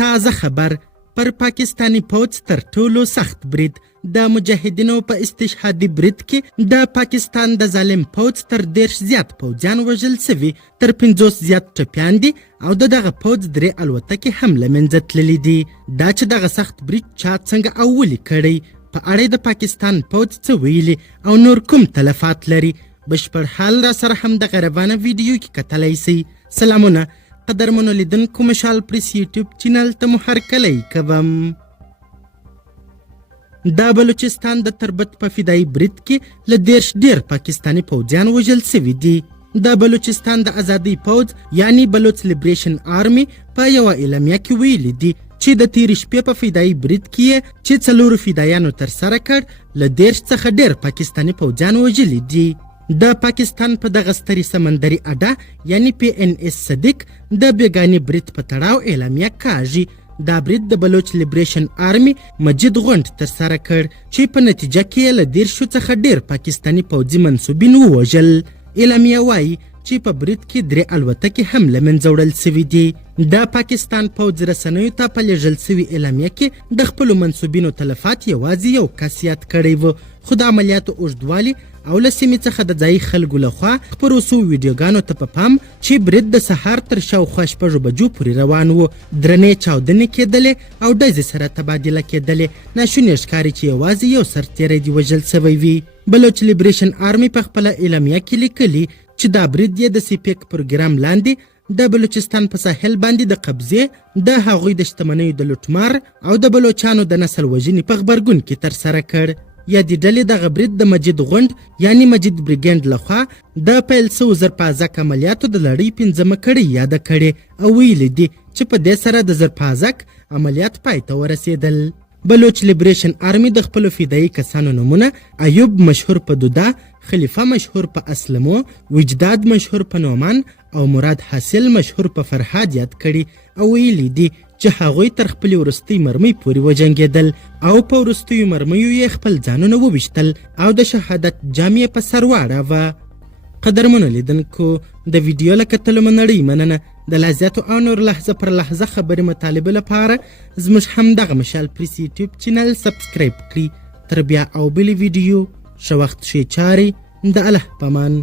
تازه خبر پر پاکستانی پوځ تر ټولو سخت برید د مجاهدینو په استشهادي برید کې د پاکستان د ظالم پوځ تر 10 زیات پوځیان وژل سوي تر 50 زیات ټپیان دي او دغه پوځ 3 الوتکې هم له منځه تللي دي دا چې دغه سخت برید چا څنګه او ولې کړی په اړه د پاکستان پوځ څه ویلي او نور کوم تلفات لري بشپړ حال را سره هم د غربانه ویډیو کې کتلی سي سلامونه قدرمنو لیدونکو مشال پریس یوټیوب چینل ته مو هرکلی کوم د بلوچستان د تربت په فدایي برید کې له 10 ډیر پاکستانی پوځیان وژل سوي دي د بلوچستان د ازادۍ پوځ یعنی بلوچ لیبریشن آرمي په یوه اعلامیه کې ویلي دي چې د تیرې شپې په فدایي برید کې چې 4 فدایانو ترسره کړ له 10 څخه ډیر پاکستانی پوځیان وژلي دي د پاکستان په دغه سترې سمندري اډه یعنی PNS صدیق د بیګاني برید په تړاو اعلامیه کاږي دا برید د بلوچ لیبریشن آرمي مجید غونډ ترسره کړ چې په نتیجه کې له 10 څخه ډیر پاکستانی پوځي منصوبین ووژل اعلامیه وایي چې په برید کې 3 الوتکې هم له منځه وړل سوي دي د پاکستان پوځ رسنیو ته په لیږل سوي اعلامیه کې د خپلو منصوبینو تلفات یوازې یو کس یاد کړی و خو د عملیاتو اوږدوالي او له سیمې څخه د ځایي خلکو لخوا خپرو سوو ویډیوګانو ته په پام چې برید د سهار تر شاوخوا 6 بجو پورې روان و درنې چاودنې کېدلې او ډزې سره تبادله کېدلې ناشونې ښکاري چې یوازې یو سرتیری دې وژل سوی وي بلوچ لیبریشن آرمي په خپله اعلامیه کې لیکلي چې دا برید یې د سیپیک پروګرام لاندې د بلوچستان په ساحل باندې د قبضې د هغوی د شتمنیو د لوټمار او د بلوچانو د نسل وژنې په غبرګون کې ترسره کړ یا د ډلې دغه برید د مجید غونډ یعنی مجید بریګینډ لخوا د پیل سوو زرپازک عملیاتو د لړۍ 5مه کړۍ یاده کړې او ویلي دي چې په دې سره د زرپازک عملیات پای ته ورسېدل بلوچ لیبریشن آرمي د خپلو فدایي کسانو نومونه ایوب مشهور په دودا خلیفه مشهور په اسلمو وجداد مشهور په نومان او مراد حاصل مشهور په فرهاد یاد کړي او ویلي دي چې هغوی تر خپلې وروستۍ مرمۍ پورې وجنګېدل او په وروستیو مرمیو یې خپل ځانونه وویشتل او د شهادت جام یې په سر واړاوه قدرمنو لیدونکو د ویډیو له کتلو مو نړۍ مننه د لا زیاتو او نور لحظه پر لحظه خبرې مطالبه لپاره زموږ همدغه مشال پریس یوټیوب چینل سبسکرایب کړي تر بیا او بلې ویډیو ښه وخت ښې چارې د الله په امان